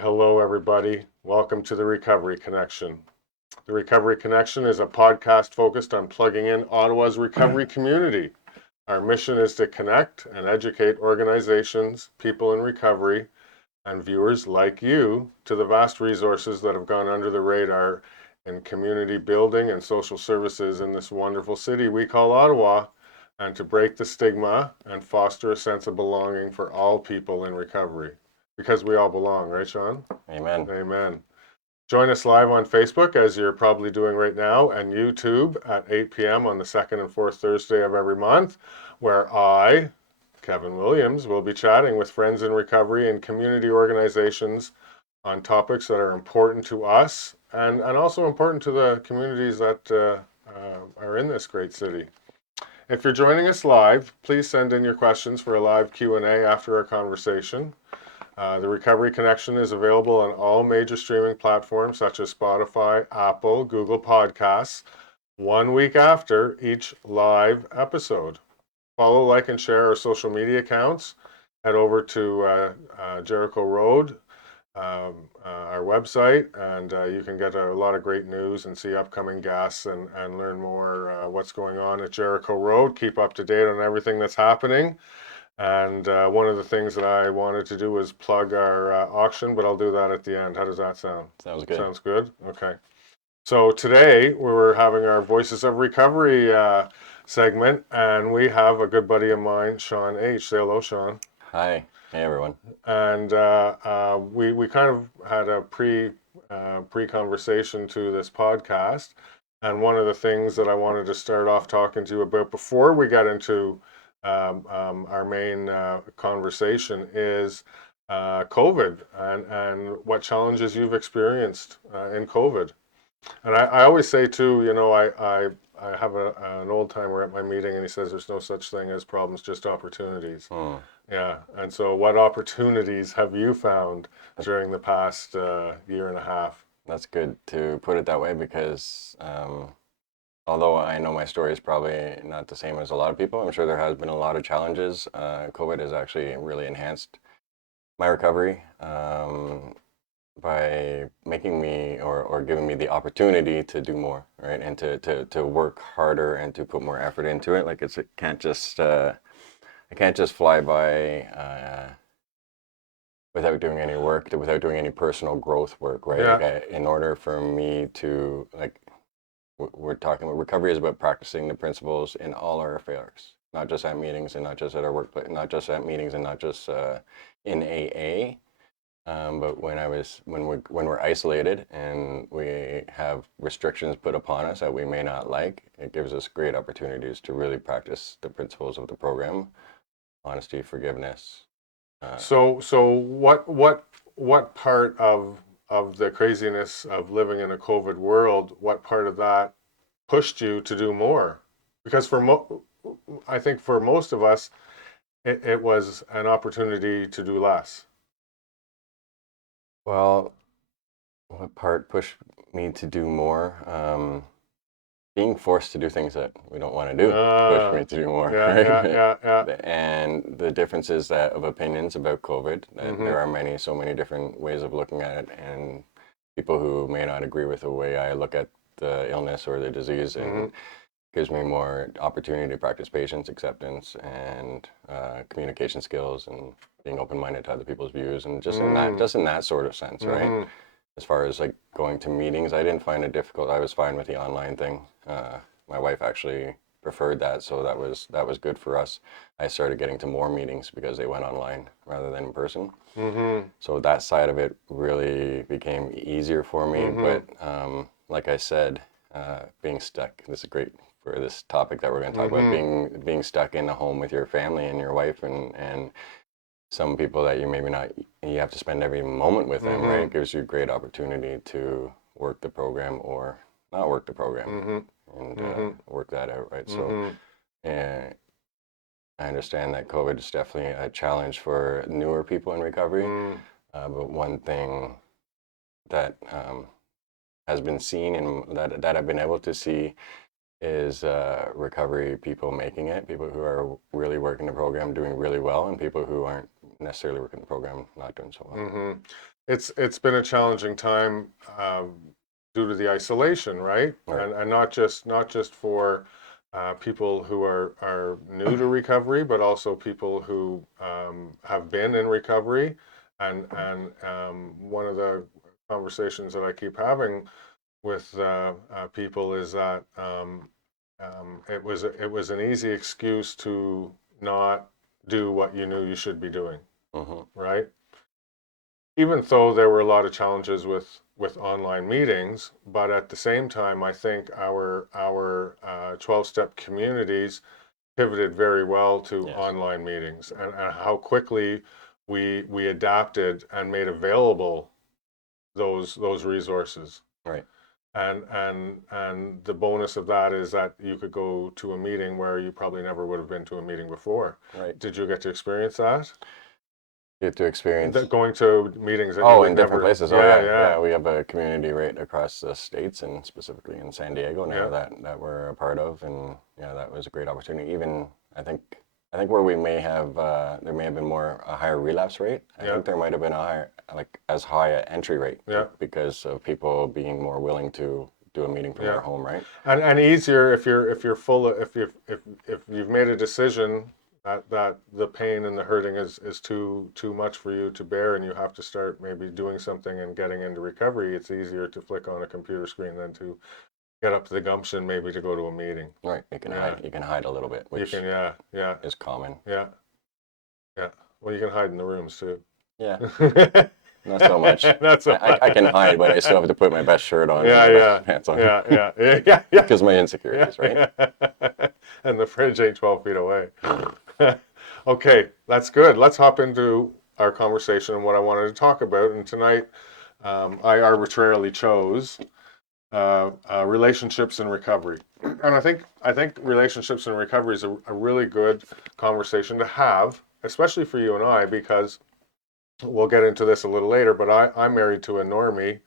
Hello everybody. Welcome to the Recovery Connection. The Recovery Connection is a podcast focused on plugging in Ottawa's recovery community. Our mission is to connect and educate organizations, people in recovery, and viewers like you to the vast resources that have gone under the radar in community building and social services in this wonderful city we call Ottawa, and to break the stigma and foster a sense of belonging for all people in recovery. Because we all belong, right, Shawn? Amen. Amen. Join us live on Facebook, as you're probably doing right now, and YouTube at 8 p.m. on the second and fourth Thursday of every month, where I, Kevin Williams, will be chatting with friends in recovery and community organizations on topics that are important to us and also important to the communities that are in this great city. If you're joining us live, please send in your questions for a live Q&A after our conversation. The Recovery Connection is available on all major streaming platforms such as Spotify, Apple, Google Podcasts, 1 week after each live episode. Follow, like, and share our social media accounts. Head over to Jericho Road, our website, and you can get a lot of great news and see upcoming guests and learn more what's going on at Jericho Road. Keep up to date on everything that's happening. And one of the things that I wanted to do was plug our auction, but I'll do that at the end. How does that sound? Sounds good. Sounds good? Okay. So today we're having our Voices of Recovery segment, and we have a good buddy of mine, Shawn H. Say hello, Shawn. Hi. Hey, everyone. And we kind of had a pre-conversation to this podcast. And one of the things that I wanted to start off talking to you about before we get into our main conversation is COVID and what challenges you've experienced in COVID. And I always say too, you know, I have an old timer at my meeting, and he says there's no such thing as problems, just opportunities. Yeah. And so what opportunities have you found during the past year and a half? That's good to put it that way because although I know my story is probably not the same as a lot of people, I'm sure there has been a lot of challenges. COVID has actually really enhanced my recovery by making me or giving me the opportunity to do more, right? And to work harder and to put more effort into it. Like it can't just I can't just fly by without doing any work, without doing any personal growth work, right? Yeah. Like in order for me to we're talking about recovery is about practicing the principles in all our affairs, not just at meetings and not just at our workplace, not just at meetings and not just in AA. But when we're isolated and we have restrictions put upon us that we may not like, it gives us great opportunities to really practice the principles of the program: honesty, forgiveness. So what part of the craziness of living in a COVID world, what part of that pushed you to do more? Because I think for most of us, it was an opportunity to do less. Well, what part pushed me to do more? Being forced to do things that we don't want to do pushed me to do more, right? Yeah. And the differences of opinions about COVID, Mm-hmm. there are so many different ways of looking at it, and people who may not agree with the way I look at the illness or the disease, and Mm-hmm. gives me more opportunity to practice patience, acceptance, and communication skills, and being open-minded to other people's views, and just in that sort of sense, right? Mm-hmm. As far as like going to meetings, I didn't find it difficult. I was fine with the online thing. My wife actually preferred that, so that was good for us. I started getting to more meetings because they went online rather than in person. Mm-hmm. So that side of it really became easier for me. Mm-hmm. But like I said, being stuck. This is great for this topic that we're going to talk Mm-hmm. about. Being stuck in the home with your family and your wife and some people that you have to spend every moment with them, right? It gives you a great opportunity to work the program or not work the program and work that out, right? So I understand that COVID is definitely a challenge for newer people in recovery, but one thing that has been seen and that I've been able to see is recovery people making it, people who are really working the program doing really well, and people who aren't necessarily working the program not doing so well. it's been a challenging time due to the isolation, right? Right. And not just for people who are new to recovery, but also people who have been in recovery. And one of the conversations that I keep having with people is that it was an easy excuse to not do what you knew you should be doing, Mm-hmm. right? Even though there were a lot of challenges with online meetings, but at the same time, I think our 12-step communities pivoted very well to Yes. online meetings, and how quickly we adapted and made available those resources. Right. And the bonus of that is that you could go to a meeting where you probably never would have been to a meeting before. Right. Did you get to experience that? You get to experience. Going to meetings that you Oh, would in different never. places. Oh, Yeah, yeah, yeah, yeah. We have a community right across the states, and specifically in San Diego now yeah, that we're a part of, and yeah, that was a great opportunity. Even I think where we may have there may have been more a higher relapse rate. I yeah, think there might have been a higher like as high a entry rate yeah, because of people being more willing to do a meeting from yeah. their home, right? And easier if you're full of, if you've made a decision that the pain and the hurting is too much for you to bear, and you have to start maybe doing something and getting into recovery. It's easier to flick on a computer screen than to get up to the gumption maybe to go to a meeting. Right. You can Yeah, hide. You can hide a little bit, you which can. Yeah, yeah, is common. yeah, yeah. Well, you can hide in the rooms too. Yeah. Not so much. That's a I can hide, but I still have to put my best shirt on and yeah, my yeah, best pants on yeah, yeah, yeah, yeah, yeah. because my Yeah, insecurities, right? yeah. And the fridge ain't 12 feet away. Mhm. Okay, that's good. Let's hop into our conversation and what I wanted to talk about. And tonight, I arbitrarily chose relationships and recovery. And I think relationships and recovery is a really good conversation to have, especially for you and I, because we'll get into this a little later. But I'm married to a normie,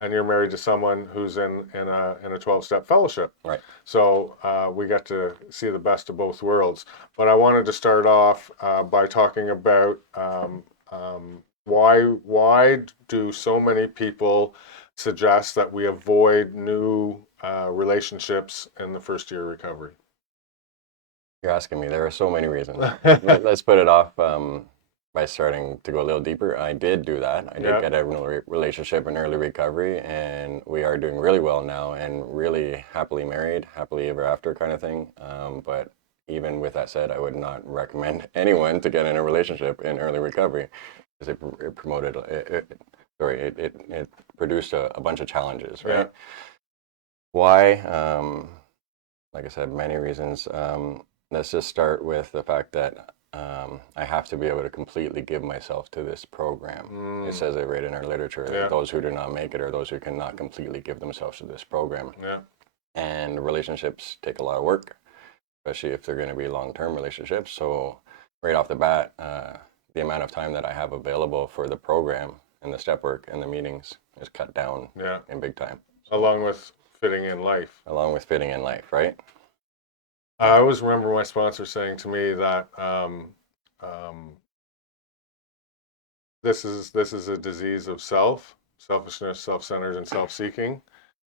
and you're married to someone who's in a 12-step fellowship. Right. So we get to see the best of both worlds. But I wanted to start off by talking about why do so many people suggest that we avoid new relationships in the first year of recovery? You're asking me. There are so many reasons. Let's put it off by starting to go a little deeper. I did do that. I did Yeah, get a relationship in early recovery, and we are doing really well now and really happily married, happily ever after kind of thing. But even with that said, I would not recommend anyone to get in a relationship in early recovery because it promoted it produced a bunch of challenges, yeah, right? Why? Like I said, many reasons. Let's just start with the fact that I have to be able to completely give myself to this program. It says it right in our literature that yeah, those who do not make it are those who cannot completely give themselves to this program. yeah, And relationships take a lot of work, especially if they're going to be long-term relationships. So right off the bat, the amount of time that I have available for the program and the step work and the meetings is cut down yeah. in big time. So, Along with fitting in life. along with fitting in life, right? I always remember my sponsor saying to me that um, this is a disease of selfishness, self-centered, and self-seeking,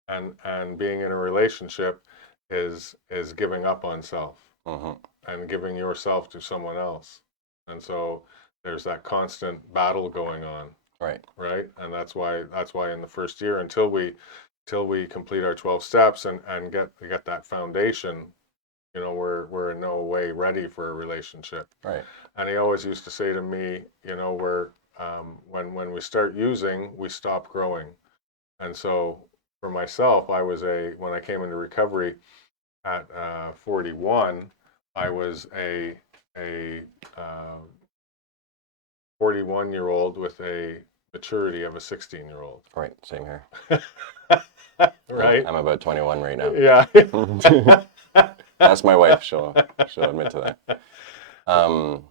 and being in a relationship is giving up on self Hmm. and giving yourself to someone else, and so there's that constant battle going on, Right. right? And that's why in the first year, until we complete our 12 steps and get that foundation, we're in no way ready for a relationship. Right. And he always used to say to me, we're when we start using, we stop growing. And so for myself, when I came into recovery at 41, I was a 41-year-old with a maturity of a 16-year-old. Right. Same here. Right? I'm about 21 right now. Yeah. That's my wife. She'll admit to that. Um,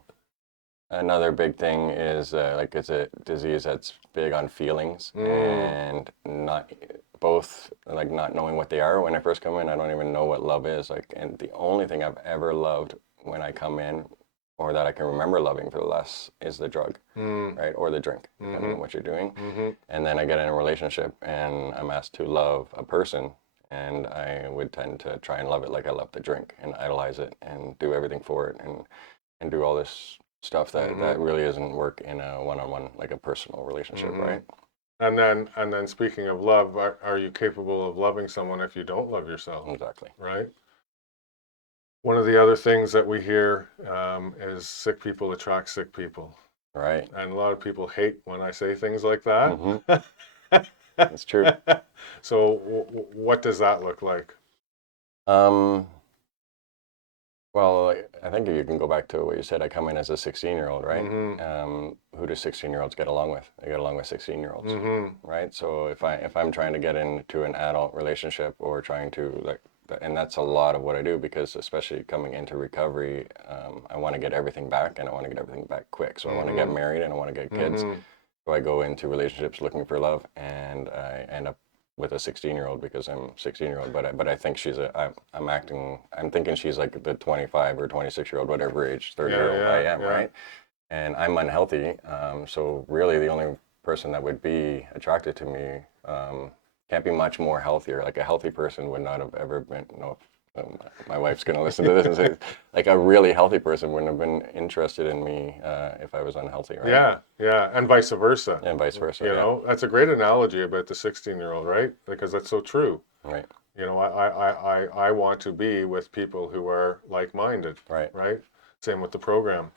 Another big thing is like it's a disease that's big on feelings and not both like not knowing what they are. When I first come in, I don't even know what love is. Like, and the only thing I've ever loved when I come in or that I can remember loving for the last is the drug, Mm. right? Or the drink, depending Mm-hmm. on what you're doing. Mm-hmm. And then I get in a relationship and I'm asked to love a person, and I would tend to try and love it like I love the drink and idolize it and do everything for it and do all this stuff that, Mm-hmm. that really isn't work in a one-on-one, like a personal relationship, Mm-hmm. right? And then speaking of love, are you capable of loving someone if you don't love yourself? Exactly. Right? One of the other things that we hear is sick people attract sick people. Right. And a lot of people hate when I say things like that. Mm-hmm. That's true. So what does that look like? Um, well, I think you can go back to what you said. I come in as a 16-year-old, right? Mm-hmm. Who do 16-year-olds get along with? They get along with 16-year-olds, Mm-hmm. right? So if I'm trying to get into an adult relationship or trying to like, and that's a lot of what I do, because especially coming into recovery, I want to get everything back, and I want to get everything back quick. So I want to get married and I want to get kids. Mm-hmm. So I go into relationships looking for love, and I end up with a 16-year-old because I'm 16-year-old. But I think I'm thinking she's like the 25 or 26-year-old, whatever age, Yeah, 30-year-old I yeah, am, yeah. right? And I'm unhealthy. So really, the only person that would be attracted to me can't be much more healthier. Like a healthy person would not have ever been. No, my wife's gonna listen to this and say, like a really healthy person wouldn't have been interested in me if I was unhealthy, right? Yeah, yeah, and vice versa. And vice versa. You Yeah. know, that's a great analogy about the 16-year-old, right? Because that's so true. Right. You know, I want to be with people who are like-minded, Right. right? Same with the program.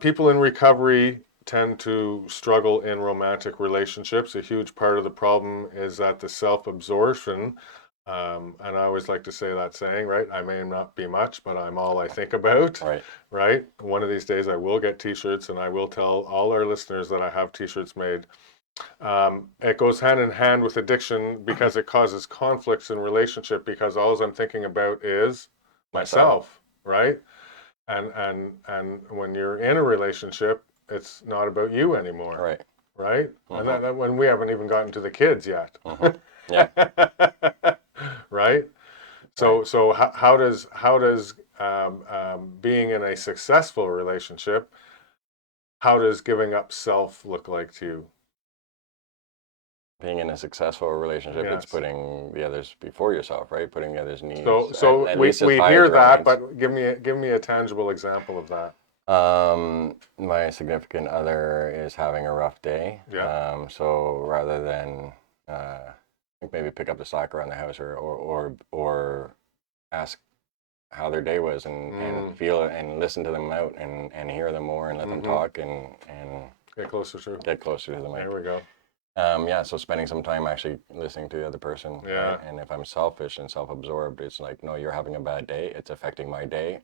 People in recovery tend to struggle in romantic relationships. A huge part of the problem is that the self-absorption, and I always like to say that saying, right? I may not be much, but I'm all I think about, Right. right? One of these days I will get t-shirts, and I will tell all our listeners that I have t-shirts made. It goes hand in hand with addiction because it causes conflicts in relationship, because all I'm thinking about is myself, right? And when you're in a relationship, it's not about you anymore, Right. right? And Mm-hmm. that when we haven't even gotten to the kids yet. Mm-hmm. Yeah. Right? Right. So how does being in a successful relationship, how does giving up self look like to you? Being in a successful relationship, it's Yes. putting the others before yourself, right? Putting the others' So needs so at we, least as we high as hear your own that, needs. but give me a tangible example of that. My significant other is having a rough day. Yeah. So rather than like maybe pick up the slack around the house, or ask how their day was, and Mm. feel it and listen to them out and hear them more and let them Mm-hmm. talk and Get closer to. get closer to the mic. There we go. Yeah, so spending some time actually listening to the other person, Yeah. right? And if I'm selfish and self-absorbed, it's like, no, you're having a bad day. It's affecting my day.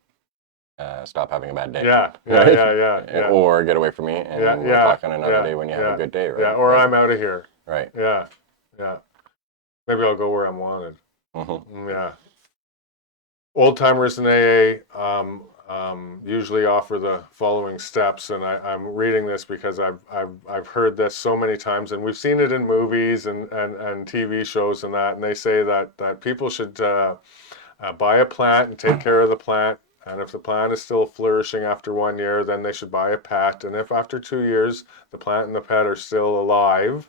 Stop having a bad day, Yeah. Yeah. right? Yeah. Yeah. Yeah. Or get away from me, Yeah. and we'll Yeah. talk on another Yeah. day when you have a Yeah. good day, Yeah. right? Or Like, I'm out of here. right. Yeah. Yeah. Maybe I'll go where I'm wanted. Mm-hmm. Yeah. Old timers in AA usually offer the following steps, and I'm reading this because I've heard this so many times, and we've seen it in movies and TV shows and that, and they say that people should buy a plant and take care of the plant. And if the plant is still flourishing after 1 year, then they should buy a pet. And if after 2 years the plant and the pet are still alive,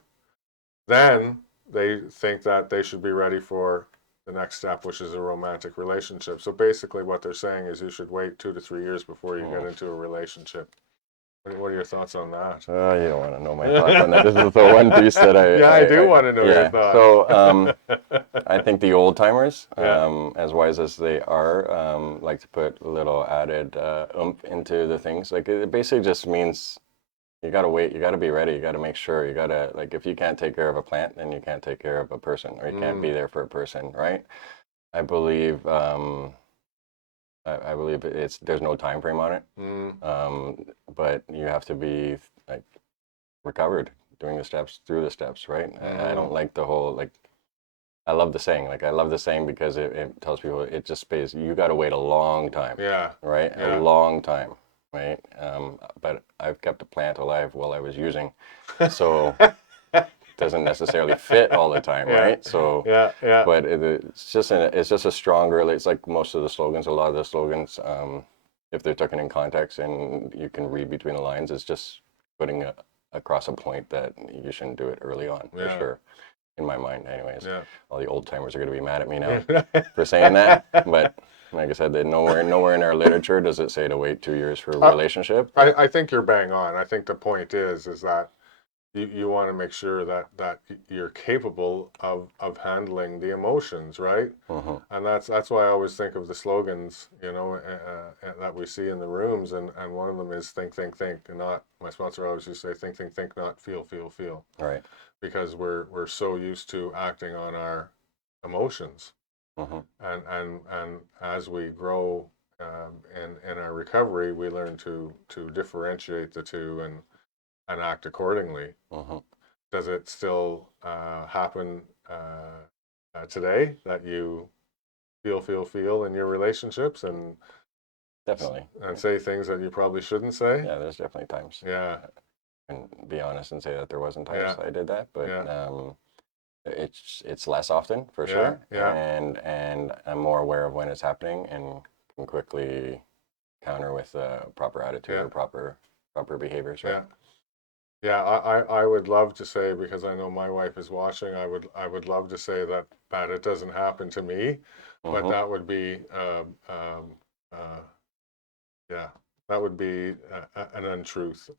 then they think that they should be ready for the next step, which is a romantic relationship. So basically what they're saying is you should wait 2 to 3 years before you get into a relationship. What are your thoughts on that? You don't want to know my thoughts on that. This is the one piece that Yeah, I do want to know your yeah. thoughts. So I think the old timers, Yeah. as wise as they are, like to put a little added oomph into the things. Like it basically just means you gotta wait, you gotta be ready, you gotta make sure, you gotta, like, if you can't take care of a plant, then you can't take care of a person, or you can't be there for a person, right? I believe I believe there's no time frame on it, but you have to be like recovered doing the steps, through the steps, right? I don't like the whole, like, I love the saying, like, I love the saying because it tells people, it just space, you got to wait a long time, Yeah. right? Yeah. A long time, right? But I've kept a plant alive while I was using, so it doesn't necessarily fit all the time, Yeah. right? So, Yeah. Yeah. but it's just a stronger, it's like most of the slogans, a lot of the slogans, if they're taken in context and you can read between the lines, it's just putting across a point that you shouldn't do it early on, for Yeah. sure. In my mind, anyways. Yeah. All the old timers are going to be mad at me now for saying that, but like I said, nowhere in our literature does it say to wait 2 years for a relationship. I think you're bang on. I think the point is that you want to make sure that you're capable of handling the emotions, right? Mm-hmm. And that's why I always think of the slogans, that we see in the rooms, and one of them is think, and not. My sponsor always used to say think, not feel, feel. Right. Because we're so used to acting on our emotions, Mm-hmm. and as we grow in our recovery, we learn to differentiate the two and act accordingly. Mm-hmm. Does it still happen today that you feel in your relationships Definitely. and say things that you probably shouldn't say? Yeah, there's definitely times. Yeah. And be honest and say that there wasn't times Yeah. I did that, but Yeah. it's less often, for Yeah. sure. Yeah. And I'm more aware of when it's happening and can quickly counter with proper attitude Yeah. or proper behaviors. Right? Yeah. Yeah, I would love to say, because I know my wife is watching, I would love to say that it doesn't happen to me, but Mm-hmm. that would be uh, yeah, that would be an untruth.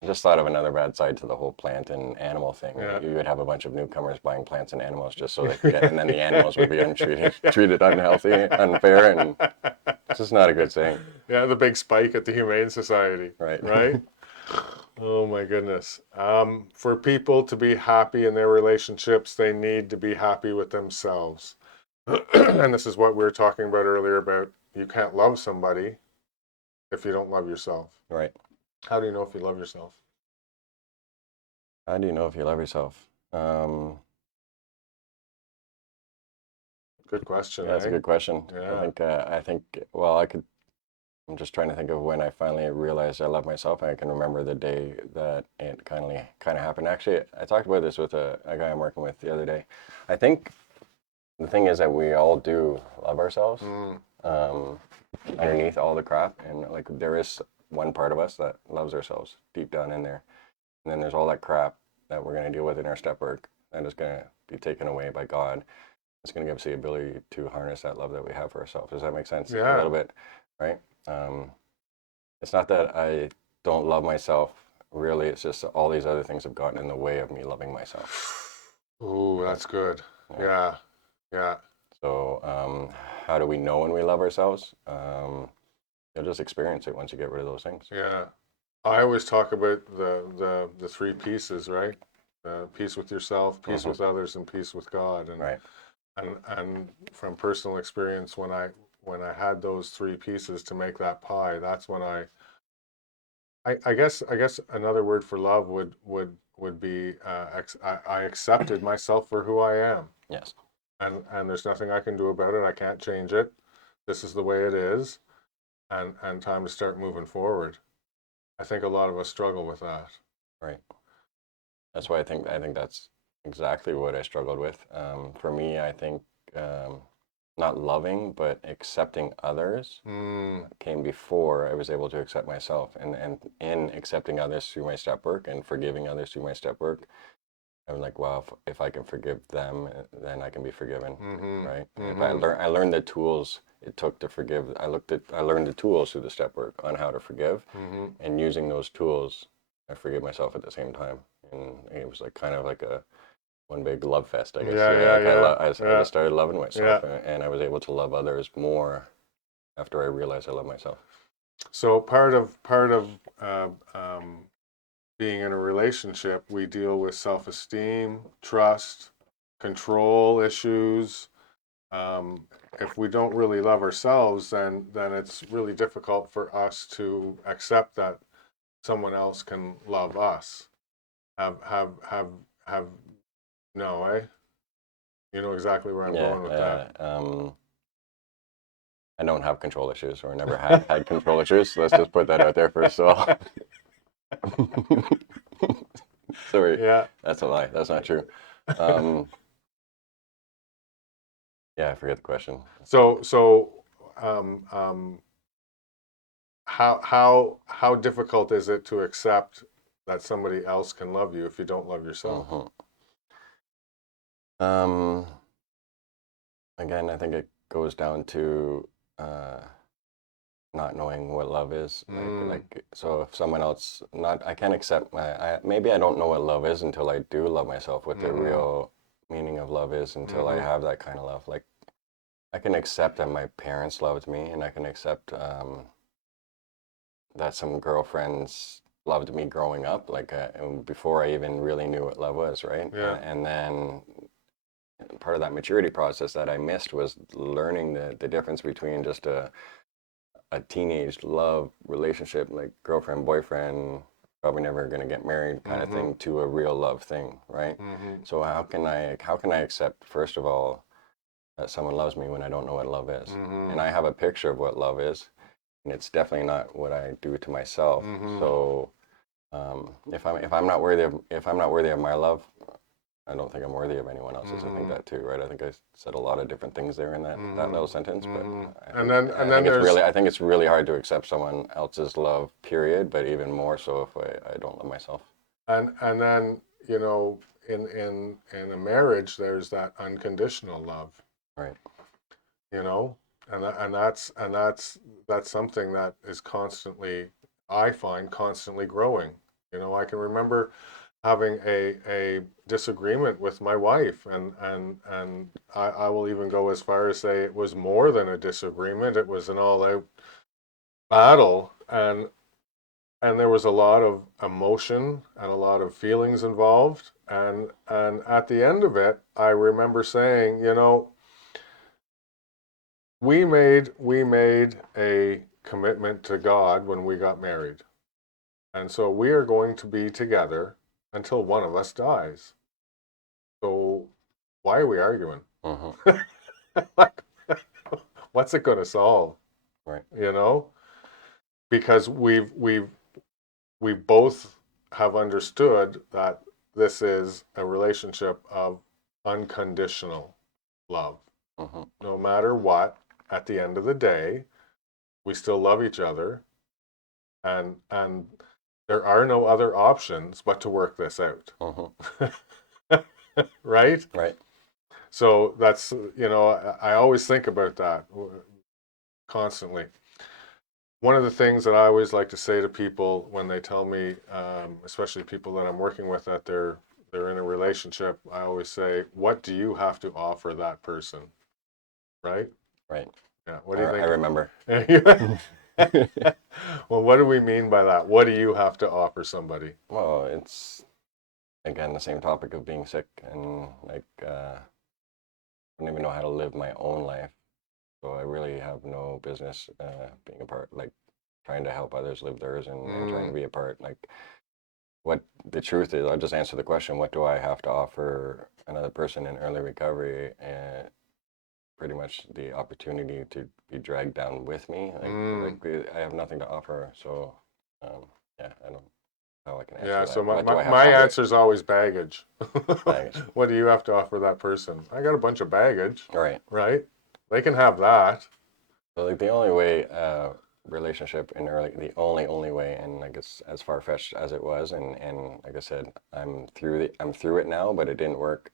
I just thought of another bad side to the whole plant and animal thing. Yeah. You would have a bunch of newcomers buying plants and animals just so they could get, and then the animals would be treated unhealthy, unfair, and it's just not a good thing. Yeah, the big spike at the Humane Society. Right. Right? Oh my goodness. For people to be happy in their relationships, they need to be happy with themselves. And this is what we were talking about earlier about you can't love somebody if you don't love yourself. Right. How do you know if you love yourself? How do you know if you love yourself? Good question. Yeah, that's a good question. Yeah. I think, well, I'm just trying to think of when I finally realized I love myself. I can remember the day that it kind of happened. Actually, I talked about this with a guy I'm working with the other day. I think the thing is that we all do love ourselves underneath all the crap, and like there is one part of us that loves ourselves deep down in there, and then there's all that crap that we're going to deal with in our step work that is going to be taken away by God. It's going to give us the ability to harness that love that we have for ourselves. Does that make sense? Yeah. A little bit, right? It's not that I don't love myself, really. It's just all these other things have gotten in the way of me loving myself. Ooh, that's good. Yeah. Yeah. So, how do we know when we love ourselves? You'll just experience it once you get rid of those things. Yeah. I always talk about the three pieces, right? Peace with yourself, peace with others, and peace with God. And Right. and from personal experience, when I had those three pieces to make that pie, that's when I guess another word for love would be I accepted myself for who I am. Yes. And there's nothing I can do about it. I can't change it. This is the way it is, and time to start moving forward. I think a lot of us struggle with that. Right. That's why I think that's exactly what I struggled with. For me, I think not loving but accepting others came before I was able to accept myself. And in accepting others through my step work and forgiving others through my step work, I'm like, wow, if I can forgive them, then I can be forgiven, right? If I learned the tools it took to forgive. I learned the tools through the step work on how to forgive, and using those tools, I forgive myself at the same time. And it was like kind of like a one big love fest, I guess. I just started loving myself, and I was able to love others more after I realized I love myself. So part of being in a relationship, we deal with self-esteem, trust, control issues. If we don't really love ourselves, then it's really difficult for us to accept that someone else can love us. Have no, eh? You know exactly where I'm going with that. I don't have control issues, or never had control issues. So let's just put that out there first of all. Sorry, that's a lie. That's not true. Yeah, I forget the question. So how difficult is it to accept that somebody else can love you if you don't love yourself? Um, Again, I think it goes down to not knowing what love is. So if someone else not, I can't accept maybe I don't know what love is until I do love myself, what the real meaning of love is, until I have that kind of love. Like, I can accept that my parents loved me, and I can accept that some girlfriends loved me growing up, like before I even really knew what love was, right? Yeah. And then part of that maturity process that I missed was learning the difference between just a teenage love relationship, like girlfriend, boyfriend, probably never going to get married kind of thing, to a real love thing, right? So how can I accept, first of all, that someone loves me when I don't know what love is? And I have a picture of what love is, and it's definitely not what I do to myself. So if I'm not worthy of my love, I don't think I'm worthy of anyone else's. I think that too, right? I think I said a lot of different things there in that little sentence, but I think it's really hard to accept someone else's love, period. But even more so if I don't love myself. And then, you know, in a marriage, there's that unconditional love, Right. you know, and that's something that is constantly, I find, constantly growing. You know, I can remember having a disagreement with my wife, and I will even go as far as say it was more than a disagreement. It was an all-out battle, and there was a lot of emotion and a lot of feelings involved, and at the end of it, I remember saying, you know, we made a commitment to God when we got married, and so we are going to be together until one of us dies. So why are we arguing? What's it going to solve? Right. You know, because we both have understood that this is a relationship of unconditional love. No matter what, at the end of the day, we still love each other, and there are no other options but to work this out. Right? Right. So that's, you know, I always think about that constantly. One of the things that I always like to say to people when they tell me, especially people that I'm working with, that they're in a relationship, I always say, "What do you have to offer that person?" Right? Right. Yeah. What do you think? I remember. Well, what do we mean by that? What do you have to offer somebody? Well, it's again the same topic of being sick, and like I don't even know how to live my own life. So I really have no business being a part, like trying to help others live theirs, and trying to be a part. Like, what the truth is, I'll just answer the question: what do I have to offer another person in early recovery? And pretty much the opportunity to be dragged down with me. I have nothing to offer. So yeah, I don't know how I can answer Yeah, that. so What do I have my to offer? answer is always baggage. Baggage. What do you have to offer that person? I got a bunch of baggage, Right. right? They can have that. So like the only way relationship in early, the only way, and like it's as far fetched as it was, and like I said, I'm through it now, but it didn't work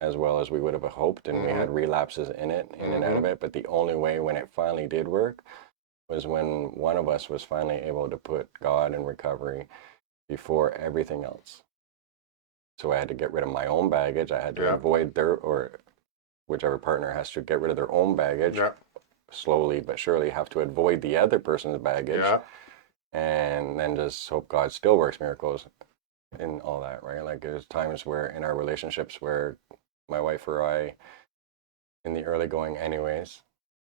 as well as we would have hoped, and we had relapses in and out of it. But the only way when it finally did work was when one of us was finally able to put God and recovery before everything else. So I had to get rid of my own baggage. I had to avoid or whichever partner has to get rid of their own baggage, slowly but surely have to avoid the other person's baggage, and then just hope God still works miracles in all that, right? Like there's times where in our relationships where my wife or I, in the early going anyways,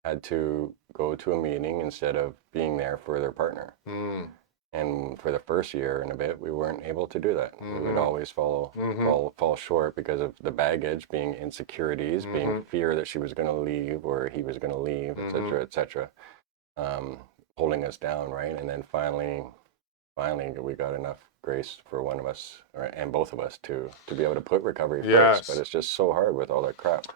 had to go to a meeting instead of being there for their partner. And for the first year and a bit, we weren't able to do that. We would always fall short because of the baggage, being insecurities, being fear that she was going to leave or he was going to leave, et cetera, holding us down, right? And then finally, we got enough grace for one of us and both of us to be able to put recovery first. But it's just so hard with all that crap.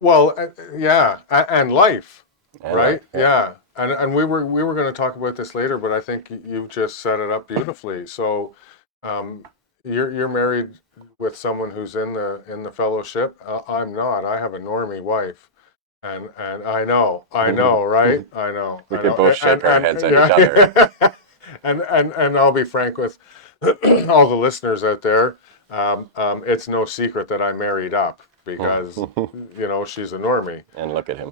Well, yeah, and life, And right? life, yeah. And we were going to talk about this later, but I think you've just set it up beautifully. So, um, you're married with someone who's in the fellowship. I'm not. I have a normie wife, and I know, right? We I could know, both shake our heads at each other. yeah. And I'll be frank with all the listeners out there. It's no secret that I married up because she's a normie. And look at him.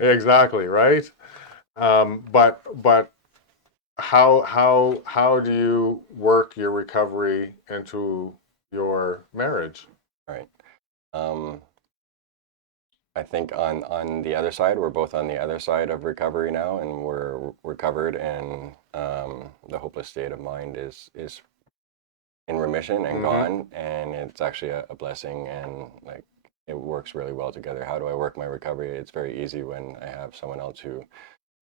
Exactly, right? But how do you work your recovery into your marriage? Right. Um, I think on the other side, we're both on the other side of recovery now, and we're recovered, and the hopeless state of mind is in remission and Mm-hmm. gone, and it's actually a blessing, and like it works really well together. How do I work my recovery? It's very easy when I have someone else who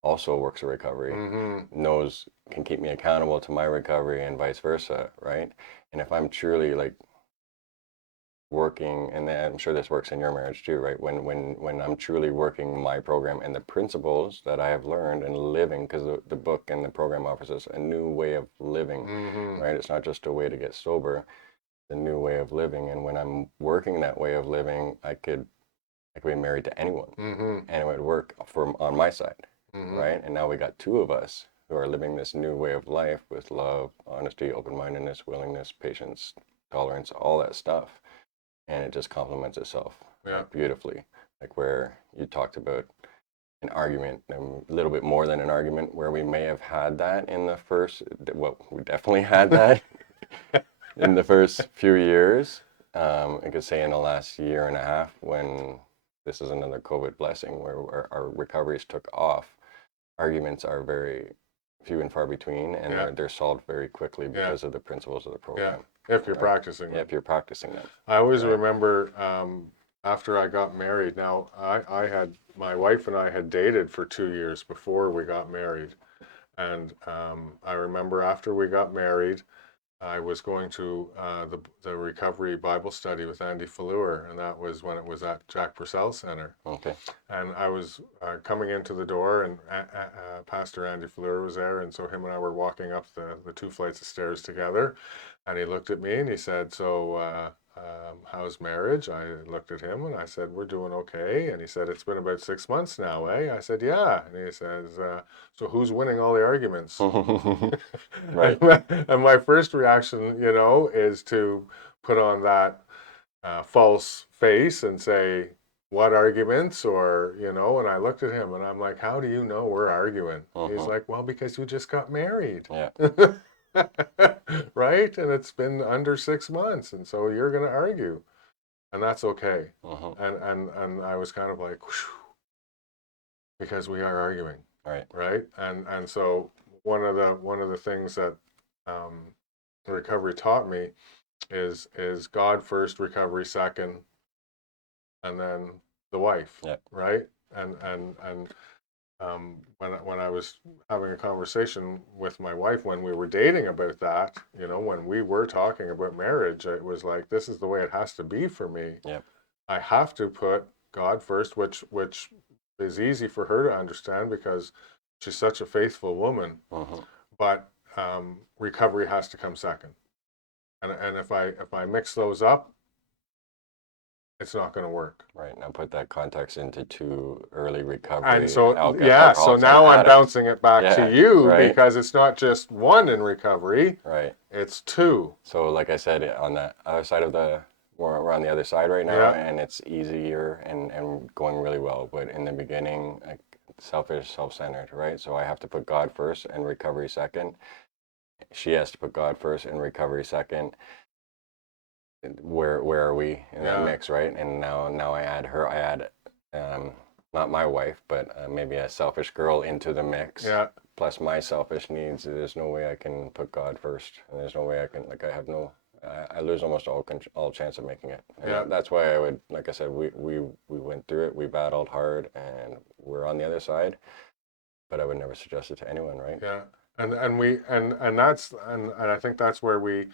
also works a recovery, Mm-hmm. knows, can keep me accountable to my recovery, and vice versa, right? And if I'm truly like working, and then I'm sure this works in your marriage too, right? When I'm truly working my program and the principles that I have learned and living, because the book and the program offers us a new way of living, Mm-hmm. right? It's not just a way to get sober, the new way of living. And when I'm working that way of living, I could be married to anyone, Mm-hmm. and it would work for on my side, Mm-hmm. right? And now we got two of us who are living this new way of life with love, honesty, open-mindedness, willingness, patience, tolerance, all that stuff, and it just complements itself Yeah. beautifully. Like where you talked about an argument, a little bit more than an argument, where we may have had that in the first, well, we definitely had that in the first few years. I could say in the last year and a half, when this is another COVID blessing, where our recoveries took off, arguments are very few and far between, and Yeah. they're solved very quickly Yeah. because of the principles of the Yeah. program, If you're right? practicing Yeah, them. if you're practicing them, I always right? remember after I got married. Now, I had my wife and I had dated for 2 years before we got married. And I remember after we got married, I was going to the recovery Bible study with Andy Fallour, and that was when it was at Jack Purcell Center. Okay. And I was coming into the door, and Pastor Andy Fleur was there, and so him and I were walking up the two flights of stairs together, and he looked at me and he said, "So, how's marriage?" I looked at him and I said, "We're doing okay." And he said, "It's been about 6 months now, eh?" I said, "Yeah." And he says, "So who's winning all the arguments?" Right. And my first reaction, is to put on that false face and say, "What arguments?" Or, and I looked at him and I'm like, "How do you know we're arguing?" He's Uh-huh. like, "Well, because you just got married." Yeah. Right? And it's been under 6 months. And so you're going to argue. And that's okay. Uh-huh. And I was kind of like, whew, because we are arguing. Right. Right? And so one of the things that recovery taught me is God first, recovery second, and then the wife, Yeah. right? And when I was having a conversation with my wife when we were dating about that, when we were talking about marriage, it was like, this is the way it has to be for me. Yeah. I have to put God first, which is easy for her to understand because she's such a faithful woman. Uh-huh. But recovery has to come second. And if I mix those up, it's not going to work. Right. Now put that context into two early And recovery so, yeah, so alcoholics and now I'm addicts. bouncing it back to Yeah. you Right. because it's not just one in recovery, Right. it's two. So like I said, on the other side of we're on the other side right now, Yeah. and it's easier and going really well. But in the beginning, like, selfish, self-centered, right? So I have to put God first and recovery second. She has to put God first and recovery second. Where are we in that Yeah. mix, right? And now I add her. I add not my wife, but maybe a selfish girl into the mix. Yeah. Plus my selfish needs. There's no way I can put God first, and there's no way I can, like, I have no. I lose almost all chance of making it. And Yeah. that's why I would, like I said, we went through it. We battled hard, and we're on the other side. But I would never suggest it to anyone, right? Yeah. And I think that's where we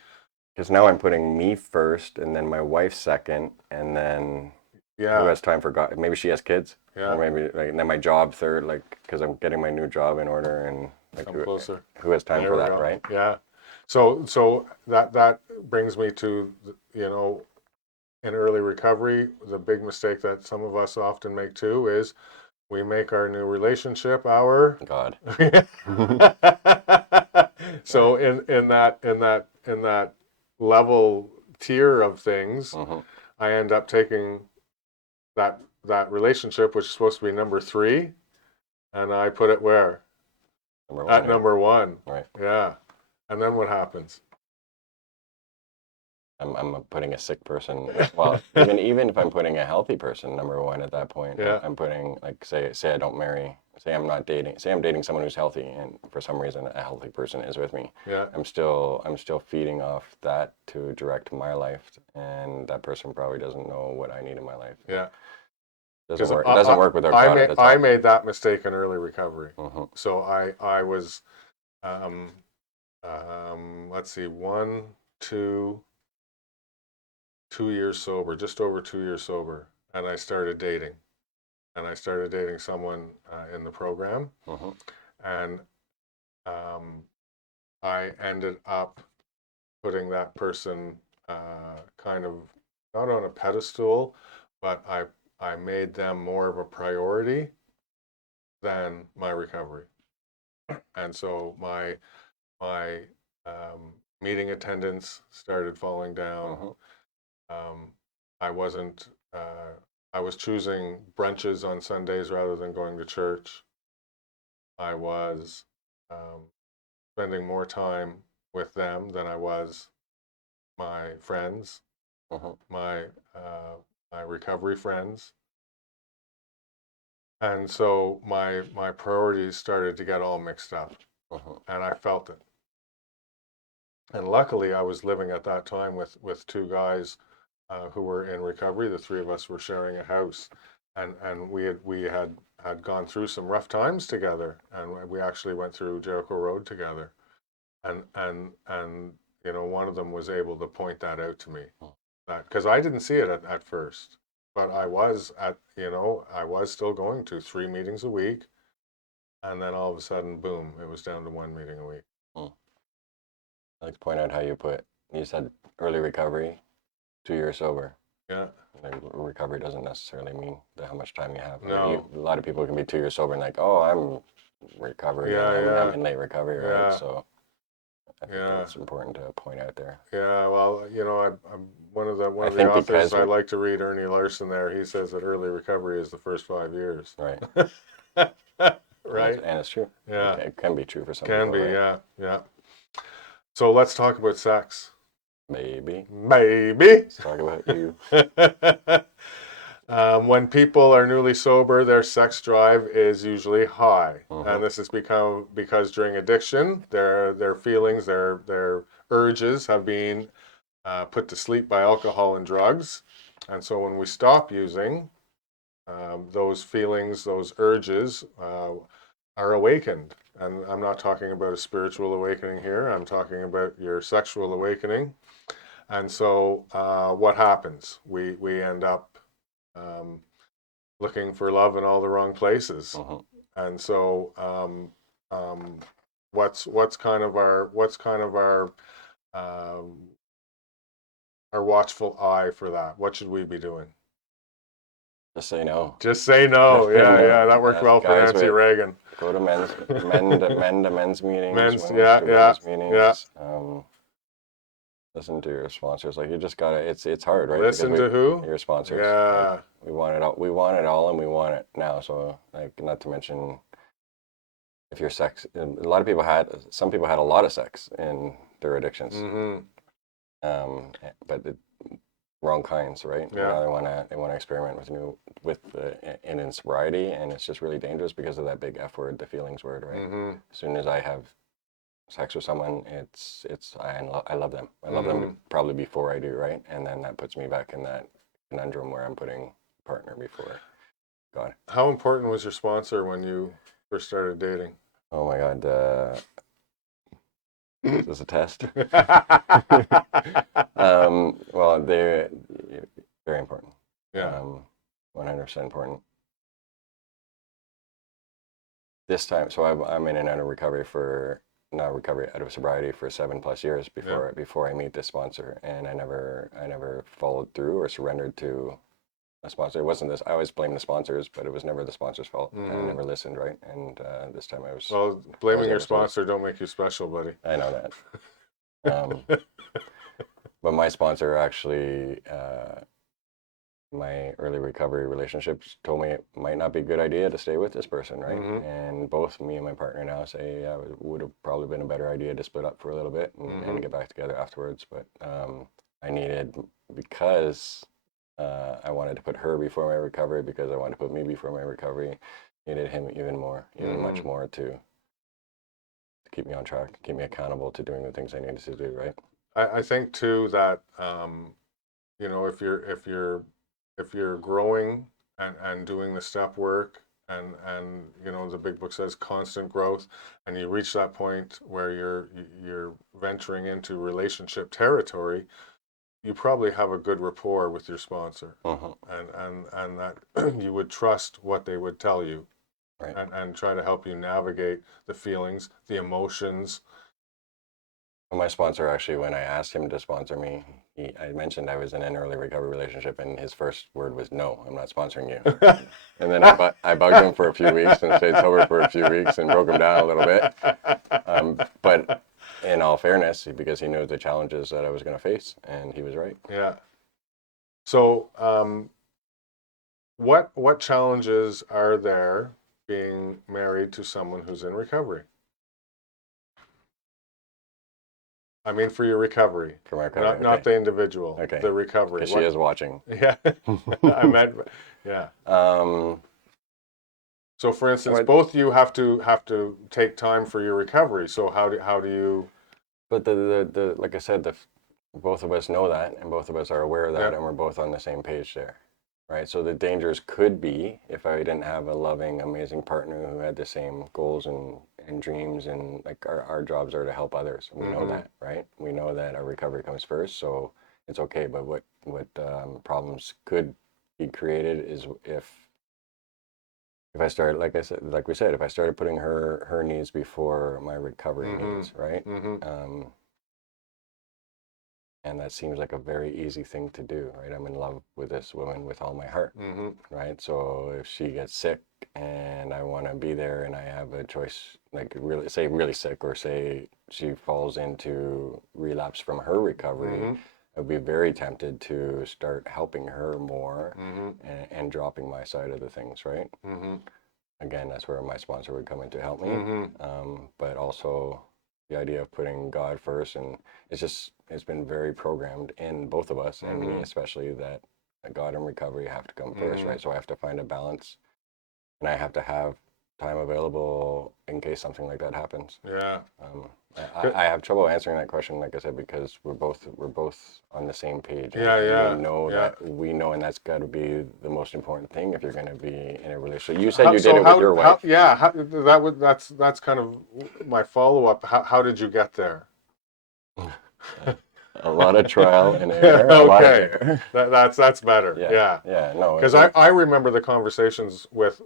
Because now I'm putting me first, and then my wife second, and then Yeah. Who has time for God? Maybe she has kids, Yeah. or maybe like, and then my job third, like because I'm getting my new job in order, and like Come closer. who has time There for we that, go. right? Yeah. So that brings me to, in early recovery, the big mistake that some of us often make too is we make our new relationship our God. so in that level tier of things, Mm-hmm. I end up taking that relationship, which is supposed to be number 3, and I put it where? Number At one, number 1. right? Yeah. And then what happens? I'm putting a sick person. Well, even if I'm putting a healthy person number one at that point, Yeah. I'm putting like say I don't marry, say I'm not dating, say I'm dating someone who's healthy, and for some reason a healthy person is with me. Yeah. I'm still feeding off that to direct my life, and that person probably doesn't know what I need in my life. Yeah. Doesn't work. I, It doesn't work without I God at made the I top. made that mistake in early recovery. Mm-hmm. So I was um, let's see, 2 years sober, just over 2 years sober, and I started dating, someone in the program, Mm-hmm. and um, I ended up putting that person kind of not on a pedestal, but I made them more of a priority than my recovery. And so my meeting attendance started falling down. Mm-hmm. Um, I wasn't. I was choosing brunches on Sundays rather than going to church. I was spending more time with them than I was my friends, Mm-hmm. my my recovery friends, and so my priorities started to get all mixed up, Mm-hmm. and I felt it. And luckily, I was living at that time with 2 guys who were in recovery. The 3 of us were sharing a house, and we had gone through some rough times together, and we actually went through Jericho Road together, and one of them was able to point that out to me, that because I didn't see it at first, but I was still going to 3 meetings a week, and then all of a sudden, boom, it was down to 1 meeting a week. Mm. I like to point out how you said early recovery, 2 years sober. Yeah. Like, recovery doesn't necessarily mean how much time you have. No. A lot of people can be 2 years sober and like, oh, I'm recovery Yeah, and I'm yeah, in late recovery, right? yeah, So I think yeah, that's important to point out there. yeah. Well, I'm one I of the think authors because I we're like to read, Ernie Larson. There, he says that early recovery is the first 5 years. right, Right? and it's true. Yeah, It can be true for some can people, be. right? Yeah, yeah. So let's talk about sex. Maybe. Maybe. Let's talk about you. When people are newly sober, their sex drive is usually high, Mm-hmm. and this has become because during addiction, their feelings, their urges have been put to sleep by alcohol and drugs, and so when we stop using, those feelings, those urges, are awakened. And I'm not talking about a spiritual awakening here. I'm talking about your sexual awakening. And so, what happens? We end up um, looking for love in all the wrong places. Mm-hmm. And so, what's kind of um, our watchful eye for that? What should we be doing? Just say no. Just say no. Just say Yeah, no. yeah, that worked well for Guys Nancy with Reagan. go to men's meetings, Men's, women's yeah, to yeah, women's yeah. meetings. Listen to your sponsors. Like you just gotta. It's hard, right? Because Listen to who? your sponsors. Like Yeah. we want it all. We want it all, and we want it now. So like, not to mention, if your sex, some people had a lot of sex in their addictions, Mm-hmm. but wrong kinds, right? Yeah. Now they wanna experiment in sobriety, and it's just really dangerous because of that big F word, the feelings word, right? Mm-hmm. As soon as I have sex with someone, I love them. I love Mm-hmm. them probably before I do, right? And then that puts me back in that conundrum where I'm putting partner before God. How important was your sponsor when you first started dating? Oh my God, is this a test? Well, they're very important. Yeah. 100% important. This time, so I'm in and out of recovery for not recovery out of sobriety for 7+ years before I meet this sponsor, and I never followed through or surrendered to a sponsor. It wasn't this. I always blame the sponsors, but it was never the sponsor's fault. I never listened, right? And this time I was. Well, blaming your sponsor don't make you special, buddy. I know that. But my sponsor actually, my early recovery relationships told me it might not be a good idea to stay with this person, right? And both me and my partner now say, yeah, it would have probably been a better idea to split up for a little bit and get back together afterwards. But I needed, because I wanted to put her before my recovery, because I wanted to put me before my recovery, needed him even much more to keep me on track, keep me accountable to doing the things I needed to do, right? I think too that if you're growing and doing the step work and the big book says constant growth, and you reach that point where you're venturing into relationship territory, you probably have a good rapport with your sponsor, and that you would trust what they would tell you, right, and try to help you navigate the feelings, the emotions. My sponsor, actually, when I asked him to sponsor me, I mentioned I was in an early recovery relationship, and his first word was, "No, I'm not sponsoring you." And then I bugged him for a few weeks and stayed sober for a few weeks and broke him down a little bit. But in all fairness, because he knew the challenges that I was going to face, and he was right. Yeah. So, what challenges are there being married to someone who's in recovery? I mean, for your recovery, For my recovery, not the individual, okay, the recovery. Because she is watching. Yeah, I meant, yeah. So, for instance, both you have to take time for your recovery. So, how do you? But the like I said, both of us know that, and both of us are aware of that, and we're both on the same page there, right? So the dangers could be if I didn't have a loving, amazing partner who had the same goals and dreams, and like our jobs are to help others. We know that, right? We know that our recovery comes first, so it's okay. But what problems could be created is if I started, like we said, if I started putting her needs before my recovery needs, right? And that seems like a very easy thing to do, right? I'm in love with this woman with all my heart, right? So if she gets sick and I want to be there, and I have a choice, like really sick, or say she falls into relapse from her recovery, I'd be very tempted to start helping her more and dropping my side of the things, right? Again, that's where my sponsor would come in to help me. But also the idea of putting God first, and it's been very programmed in both of us, and me especially, that God and recovery have to come first, right? So I have to find a balance, and I have to have time available in case something like that happens. Yeah. I have trouble answering that question, like I said, because we're both on the same page. Yeah. We know, and that's got to be the most important thing if you're going to be in a relationship. You said you did it with your wife. That's kind of my follow-up. How did you get there? A lot of trial and error. Okay, that's better. Yeah. No, because I remember the conversations with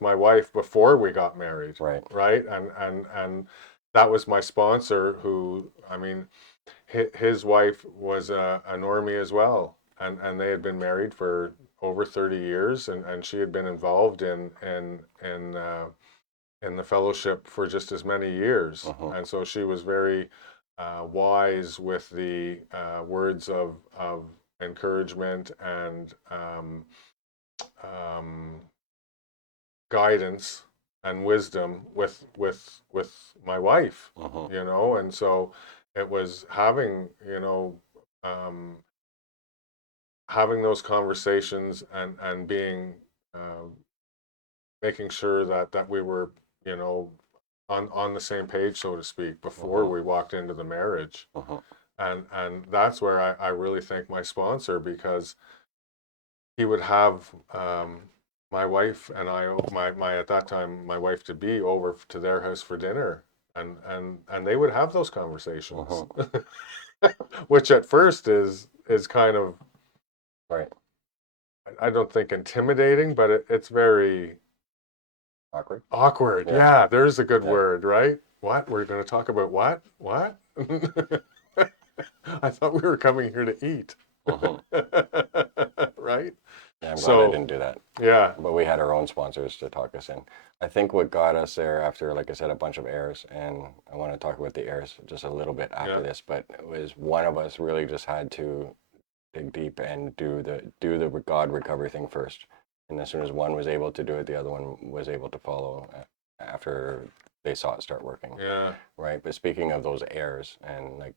my wife before we got married. Right. And that was my sponsor, who, I mean, his wife was a normie as well, and they had been married for over 30 years, and she had been involved in the fellowship for just as many years, and so she was very wise with the words of encouragement and guidance and wisdom with my wife, and so it was having having those conversations and being making sure that we were on the same page, so to speak, before we walked into the marriage. And that's where I really thank my sponsor, because he would have my wife and I, my at that time, my wife to be, over to their house for dinner, and they would have those conversations, which at first is kind of right. I don't think intimidating, but it's very Awkward. awkward. Yeah. Yeah, there's a good Yeah. word, right? What? We're going to talk about what? What? I thought we were coming here to eat. Hmm. Right? Yeah, I'm glad I So, didn't do that. yeah, But we had our own sponsors to talk us in. I think what got us there after, like I said, a bunch of errors, and I want to talk about the errors just a little bit yeah. after this, but it was one of us really just had to dig deep and do the God recovery thing first. And as soon as one was able to do it, the other one was able to follow after they saw it start working, Yeah. right? But speaking of those errors, and like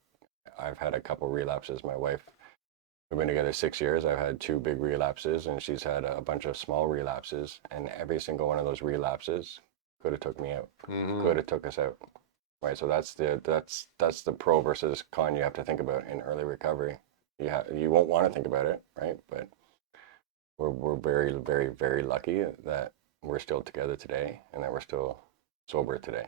I've had a couple relapses. My wife, we've been together 6 years. I've had two big relapses, and she's had a bunch of small relapses. And every single one of those relapses could have took me out, Hmm. could have took us out, right? So that's the pro versus con you have to think about in early recovery. You won't want to think about it, right? But we're very very very lucky that we're still together today and that we're still sober today,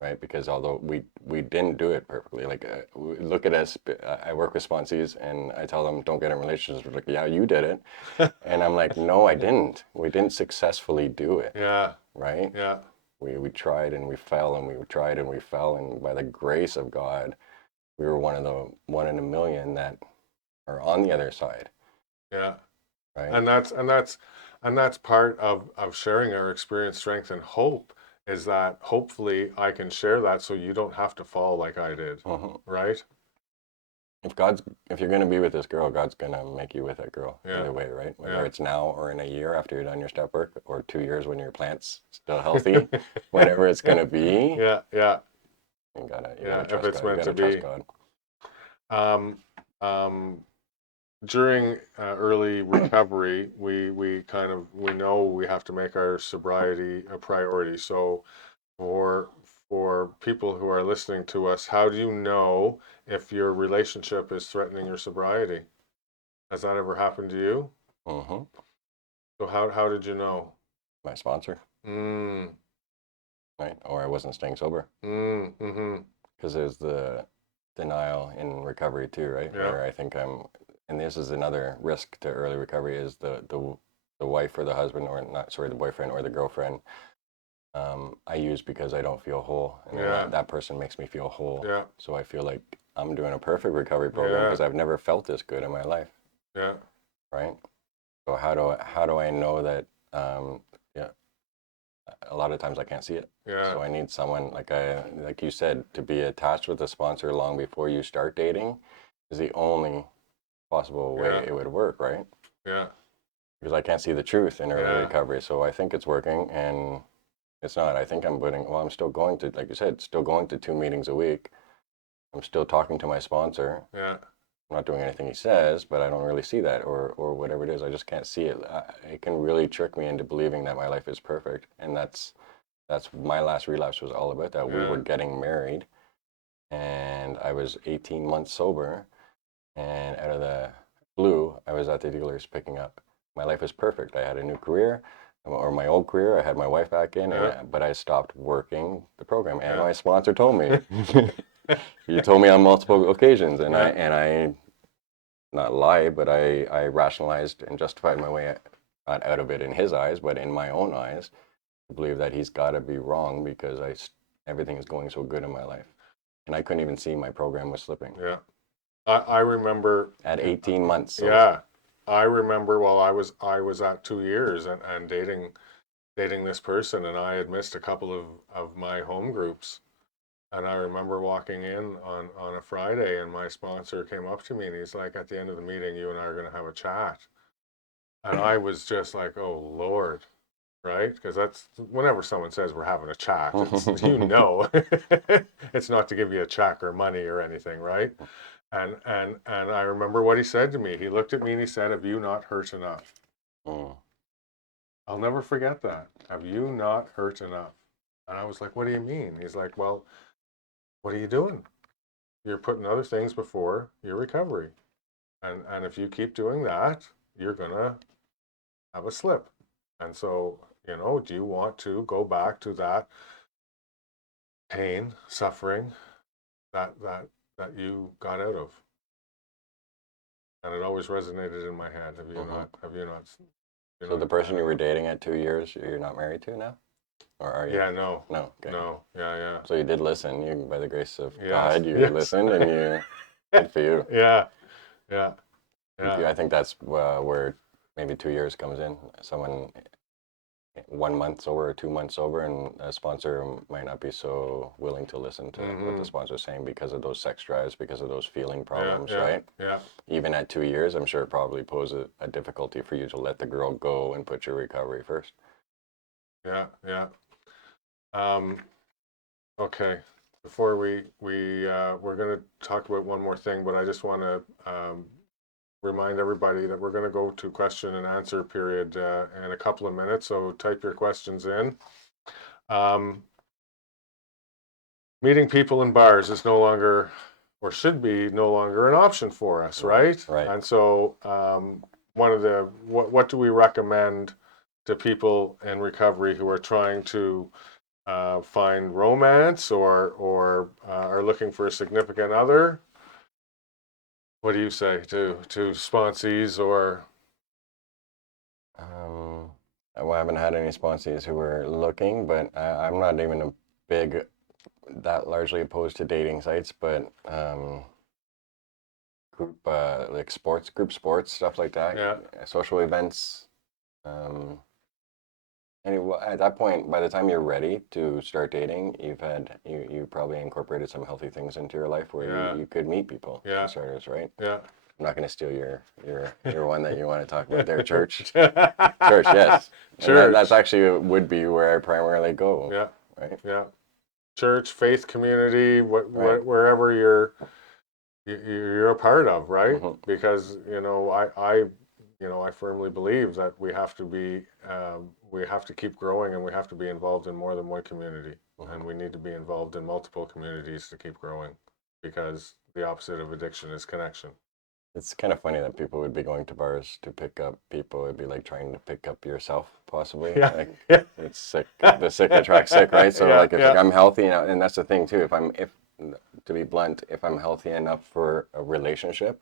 right? Because although we didn't do it perfectly, like look at us. I work with sponsees and I tell them don't get in relationships. They're like, yeah, you did it, and I'm like, no, I didn't. We didn't successfully do it, Yeah. right? Yeah. We tried and we fell and we tried and we fell, and by the grace of God, we were one of the one in a million that are on the other side, Yeah. right? And that's part of sharing our experience, strength, and hope is that hopefully I can share that so you don't have to fall like I did, Mhm. right? If you're gonna be with this girl, God's gonna make you with that girl Yeah. either way, right? Whether Yeah. it's now or in a year after you're done your step work, or 2 years when your plant's still healthy, whatever it's gonna be, Yeah. Yeah. you gotta Yeah. If trust it's God. You meant to gotta trust be. God. Um, during early recovery, we know we have to make our sobriety a priority. So for for people who are listening to us, how do you know if your relationship is threatening your sobriety? Has that ever happened to you? Hmm. So how did you know? My sponsor, Mm, right? Or I wasn't staying sober mm-hmm. because there's the denial in recovery too, right? Yeah, Where I think and this is another risk to early recovery is the wife or the husband or not, sorry, the boyfriend or the girlfriend I use because I don't feel whole, and then yeah, that person makes me feel whole. yeah, So I feel like I'm doing a perfect recovery program yeah, because I've never felt this good in my life, yeah, right? So how do I know that? Yeah, a lot of times I can't see it. yeah, So I need someone like you said, to be attached with a sponsor long before you start dating is the only possible way yeah, it would work, right? yeah, Because I can't see the truth in early yeah, recovery. So I think it's working, and it's not. I think I'm still going to, like you said, still going to 2 meetings a week. I'm still talking to my sponsor. yeah, I'm not doing anything he says, but I don't really see that, or whatever it is. I just can't see it. It can really trick me into believing that my life is perfect, and that's my last relapse was all about that. We yeah, were getting married, and I was 18 months sober, and out of the blue, I was at the dealers picking up. My life was perfect. I had a new career, or my old career. I had my wife back in, yeah, but I stopped working the program. And yeah, my sponsor told me, he told me on multiple occasions, and I yeah, and I not lied, but I rationalized and justified my way not out of it in his eyes, but in my own eyes, to believe that he's got to be wrong because everything is going so good in my life, and I couldn't even see my program was slipping yeah. I remember, at 18 months. So yeah, I remember. Well, I was at 2 years and dating this person, and I had missed a couple of my home groups. And I remember walking in on a Friday, and my sponsor came up to me, and he's like, "At the end of the meeting, you and I are going to have a chat." And I was just like, "Oh Lord." Right? Because that's whenever someone says we're having a chat, it's it's not to give you a check or money or anything, right? And I remember what he said to me. He looked at me and he said, "Have you not hurt enough?" mm, I'll never forget that. Have you not hurt enough? And I was like, "What do you mean?" He's like, "Well, what are you doing? You're putting other things before your recovery. And if you keep doing that, you're gonna have a slip. And so, do you want to go back to that pain, suffering that you got out of?" And it always resonated in my head. Have you mhm. not? Have you not? So the person you were dating at 2 years, you're not married to now? Or are you? Yeah, no, No. Okay. no, yeah. So you did listen. You, by the grace of Yes, God, you yes. listened, and you. Good for you. Yeah, yeah, I think that's where maybe 2 years comes in. Someone 1 month sober or 2 months sober, and a sponsor might not be so willing to listen to what the sponsor's saying because of those sex drives, because of those feeling problems, right? yeah, Even at 2 years, I'm sure it probably poses a difficulty for you to let the girl go and put your recovery first. yeah. Um, okay. Before we're going to talk about one more thing, but I just want to remind everybody that we're going to go to question and answer period in a couple of minutes. So type your questions in. Meeting people in bars is no longer, or should be no longer, an option for us, right? Right. And so one of the what do we recommend to people in recovery who are trying to find romance or are looking for a significant other? What do you say to sponsees or? Well, I haven't had any sponsees who were looking, but I'm not even a big, that largely opposed to dating sites, but group like group sports, stuff like that, Yeah, social events. Um, Anyway, at that point, by the time you're ready to start dating, you probably incorporated some healthy things into your life where yeah, you could meet people yeah, for starters, right? yeah. I'm not going to steal your one that you want to talk about there, church. Church, yes. And that's Church. actually would be where I primarily go, Yeah, right? yeah. Church, faith community, Right. wherever you're a part of, right? Hmm. Because I firmly believe that we have to keep growing, and we have to be involved in more than one community, and we need to be involved in multiple communities to keep growing, because the opposite of addiction is connection. It's kind of funny that people would be going to bars to pick up people. It'd be like trying to pick up yourself, possibly. Yeah, Like yeah, it's sick. The sick attracts sick, right? So yeah, like if yeah, I'm healthy, and that's the thing too. If to be blunt, if I'm healthy enough for a relationship,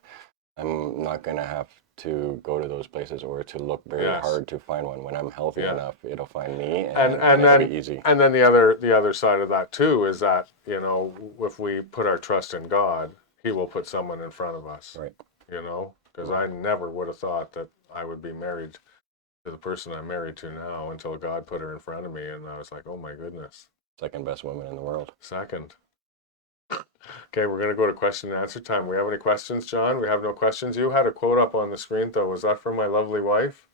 I'm not gonna have to go to those places or to look very yes, hard to find one. When I'm healthy yeah. enough, it'll find me, and and and it'll be then easy. and then the other side of that too is that, if we put our trust in God, He will put someone in front of us. Right. Because Right. I never would have thought that I would be married to the person I'm married to now until God put her in front of me, and I was like, oh my goodness. Second best woman in the world. Second. Okay, we're going to go to question and answer time. We have any questions, John? We have no questions. You had a quote up on the screen, though. Was that from my lovely wife?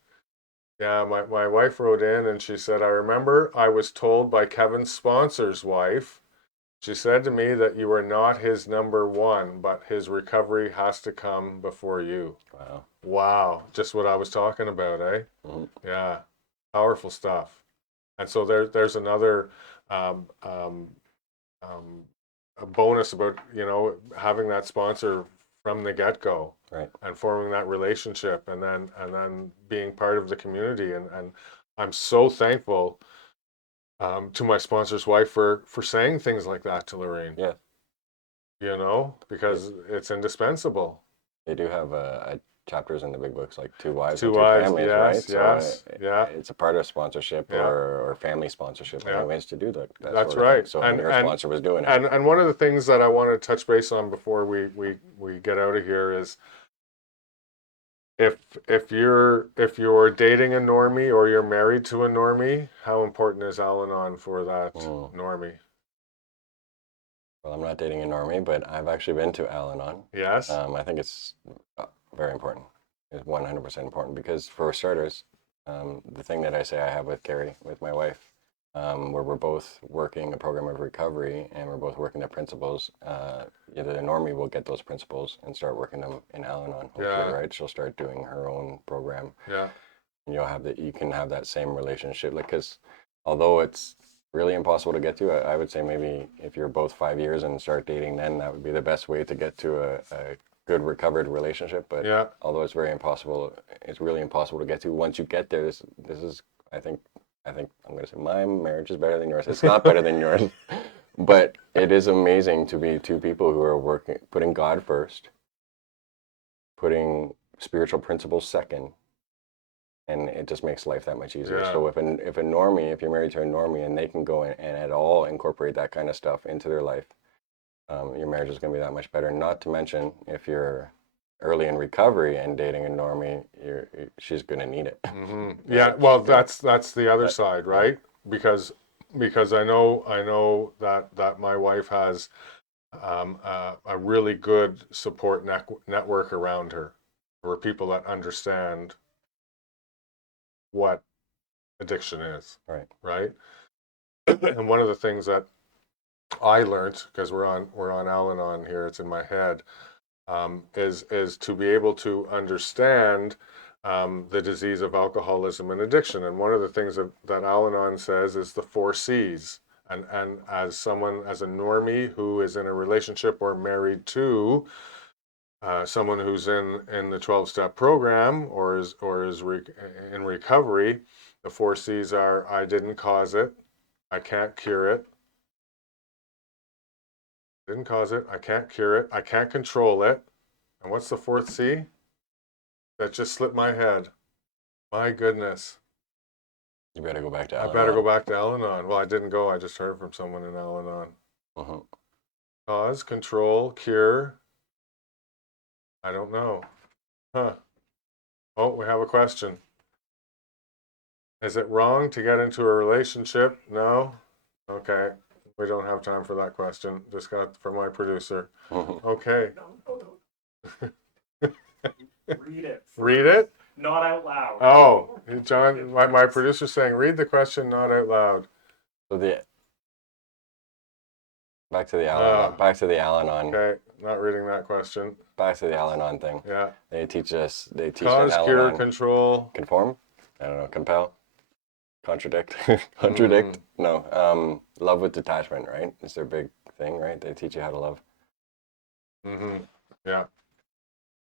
Yeah, my wife wrote in and she said, I remember I was told by Kevin's sponsor's wife, she said to me that you are not his number one, but his recovery has to come before you. Wow. Wow, just what I was talking about, eh? Mhm. Yeah, powerful stuff. And so there's another um, um, um, a bonus about having that sponsor from the get-go Right. and forming that relationship, and then being part of the community, and I'm so thankful to my sponsor's wife for saying things like that to Lorraine, Yeah. They, because it's indispensable. they do have chapters in the big books like two wives and Two two wives, families, right? yes, So yes, yeah, it's a part of sponsorship yeah, or family sponsorship, yeah. anyways, to do that That's sort of thing. right. So And your and sponsor was doing it. and one of the things that I want to touch base on before we get out of here is, if if you're dating a normie or you're married to a normie, how important is Al-Anon for that Mm. normie? Well, I'm not dating a normie, but I've actually been to Al-Anon. Yes. I think it's very important. It's 100% important because, for starters, the thing that I say I have with Carrie, with my wife, where we're both working a program of recovery and we're both working the principles, either the normie will get those principles and start working them in Al-Anon, hopefully, Yeah. right? She'll start doing her own program. Yeah. And you can have that same relationship. Like, because although it's really impossible to get to, I would say maybe if you're both 5 years and start dating, then that would be the best way to get to a good recovered relationship. But Yeah. although it's really impossible to get to. Once you get there, this is I think I'm gonna say my marriage is better than yours. It's not better than yours, but it is amazing to be two people who are putting God first, putting spiritual principles second, and it just makes life that much easier. Yeah. So if a normie, if you're married to a normie, and they can go in and at all incorporate that kind of stuff into their life, your marriage is going to be that much better. Not to mention, if you're early in recovery and dating a normie, she's going to need it. Yeah, well, that's the other side, right? Because I know that my wife has a really good support network around her, for people that understand what addiction is, Right. right? And one of the things that I learned, because we're on Al-Anon here, it's in my head, is to be able to understand the disease of alcoholism and addiction. And one of the things that Al-Anon says is the 4 C's. And as someone, as a normie who is in a relationship or married to someone who's in the 12-step program or is in recovery, the 4 C's are: I didn't cause it, I can't cure it, didn't cause it, I can't cure it, I can't control it. And what's the fourth C? That just slipped my head. My goodness. You better go back to I Al-Anon. better go back to Al-Anon. Well, I didn't go. I just heard from someone in Al-Anon. Cause, control, cure. I don't know. Huh. Oh, we have a question. Is it wrong to get into a relationship? No? Okay. We don't have time for that question. Just got from my producer. Okay. Read it. Read it? Not out loud. Oh, John, my producer's saying, read the question, not out loud. So back to the Al-Anon. Back to the Al-Anon. Okay, not reading that question. Back to the Al-Anon thing. Yeah. They teach Cause, Al-Anon. cure, control. Conform? I don't know. Compel? Contradict? Contradict? No. Love with detachment, right? It's their big thing, right? They teach you how to love. Yeah.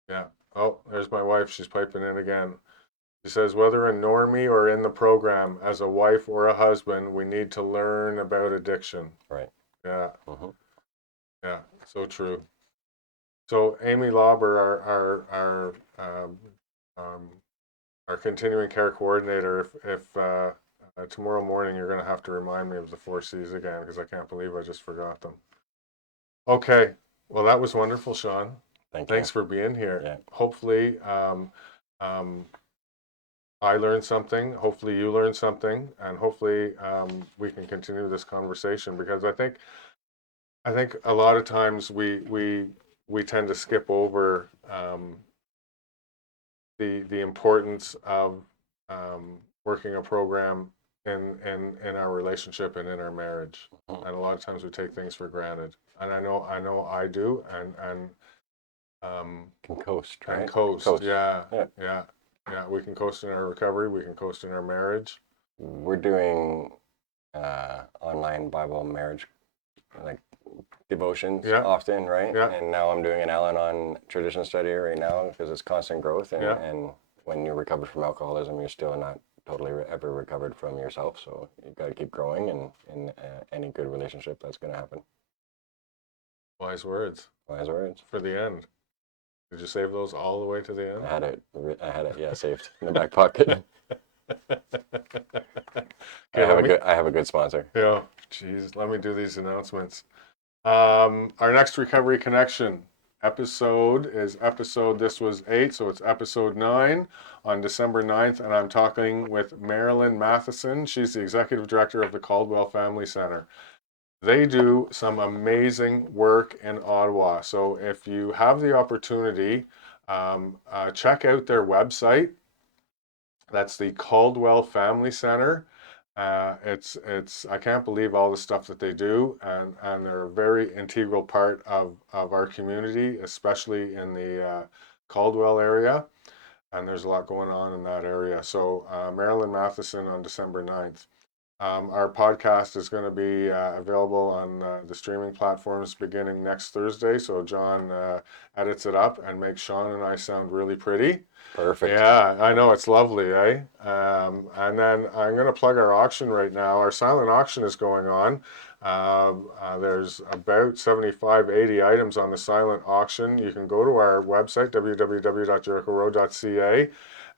Yeah. Oh, there's my wife. She's piping in again. She says, whether a normie or in the program, as a wife or a husband, we need to learn about addiction. Right. Yeah. Yeah. So true. So Amy Lauber, our continuing care coordinator, if tomorrow morning you're going to have to remind me of the 4 C's again, because I can't believe I just forgot them. Okay. Well, that was wonderful, Shawn. Thanks for being here. Yeah. Hopefully, I learned something. Hopefully, you learned something, and hopefully, we can continue this conversation, because I think a lot of times we tend to skip over the importance of working a program in our relationship and in our marriage. And a lot of times we take things for granted. And I know I do, and can coast, right? And coast. Yeah. We can coast in our recovery. We can coast in our marriage. We're doing online Bible marriage, like devotions often, right? Yeah. And now I'm doing an Al-Anon tradition study right now, because it's constant growth. And when you recover from alcoholism, you're still not totally ever recovered from yourself. So you've got to keep growing, and in any good relationship, that's going to happen. Wise words. Wise words. For the end. Did you save those all the way to the end? I had it, yeah, saved in the back pocket. I have a good sponsor. Yeah, geez, let me do these announcements. Our next Recovery Connection episode is this was 8, so it's episode 9 on December 9th, and I'm talking with Marilyn Matheson. She's the executive director of the Caldwell Family Center. They do some amazing work in Ottawa. So if you have the opportunity, check out their website. That's the Caldwell Family Center. It's I can't believe all the stuff that they do, and they're a very integral part of our community, especially in the Caldwell area. And there's a lot going on in that area. So Marilyn Matheson on December 9th. Our podcast is going to be available on the streaming platforms beginning next Thursday. So John edits it up and makes Shawn and I sound really pretty. Perfect. Yeah, I know, it's lovely, eh? And then I'm going to plug our auction right now. Our silent auction is going on. There's about 75, 80 items on the silent auction. You can go to our website, www.jerichoroad.ca,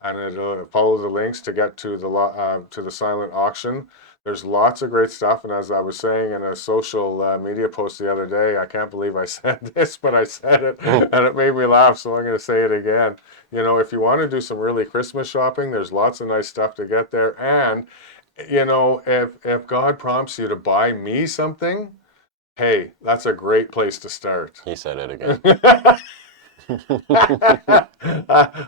and it'll follow the links to get to the silent auction. There's lots of great stuff, and as I was saying in a social media post the other day, I can't believe I said this, but I said it, and it made me laugh, so I'm going to say it again. You know, if you want to do some really Christmas shopping, there's lots of nice stuff to get there, and you know, if God prompts you to buy me something, hey, that's a great place to start. He said it again.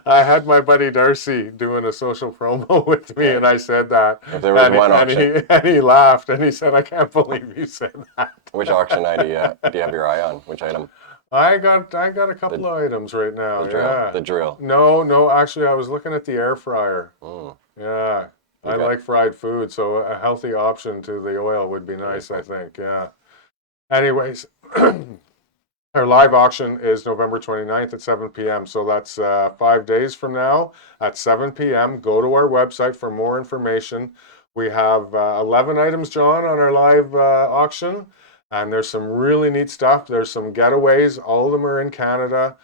I had my buddy Darcy doing a social promo with me, and I said that. If there was one and auction. he laughed, and he said, "I can't believe you said that." Which auction idea do you have your eye on? Which item? I got a couple of items right now. The drill. Yeah. The drill. No, actually, I was looking at the air fryer. Mm. Yeah, I Okay. like fried food, so a healthy option to the oil would be nice, I think. Yeah. Anyways, our live auction is November 29th at 7 p.m. So that's 5 days from now at 7 p.m. Go to our website for more information. We have 11 items, John, on our live auction, and there's some really neat stuff. There's some getaways. All of them are in Canada.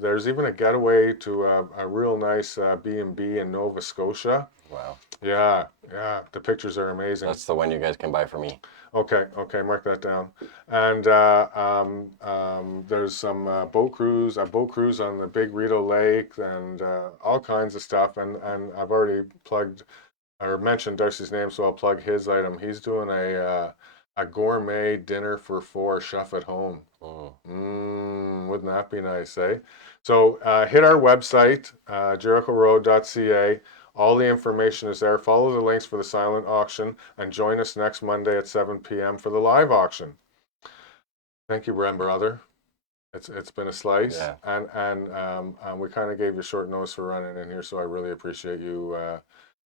There's even a getaway to a real nice B&B in Nova Scotia. Wow. Yeah. The pictures are amazing. That's the one you guys can buy for me. Okay, mark that down. And there's some a boat cruise on the Big Rideau Lake, and all kinds of stuff. And I've already plugged or mentioned Darcy's name, so I'll plug his item. He's doing a gourmet dinner for 4 chef at home. Wouldn't that be nice, eh? So hit our website, jerichoroad.ca. All the information is there. Follow the links for the silent auction, and join us next Monday at 7 p.m. for the live auction. Thank you, brother. It's been a slice, Yeah. and we kind of gave you short notice for running in here, so I really appreciate you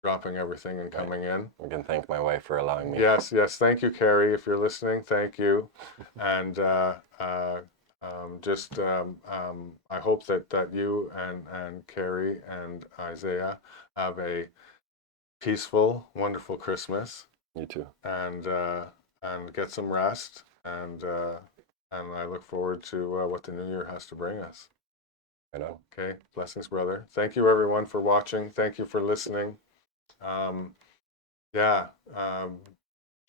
dropping everything and coming in. I can thank my wife for allowing me. Yes. Thank you, Carrie, if you're listening. Thank you, and I hope that you and Carrie and Isaiah have a peaceful, wonderful Christmas, You too. and get some rest, and I look forward to what the new year has to bring us. Right on. Okay, blessings, brother. Thank you, everyone, for watching. Thank you for listening. Join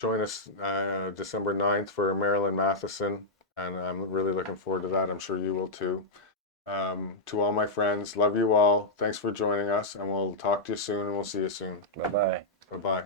us December 9th for Marilyn Matheson, and I'm really looking forward to that. I'm sure you will too. To all my friends, love you all. Thanks for joining us, and we'll talk to you soon, and we'll see you soon. Bye-bye. Bye-bye.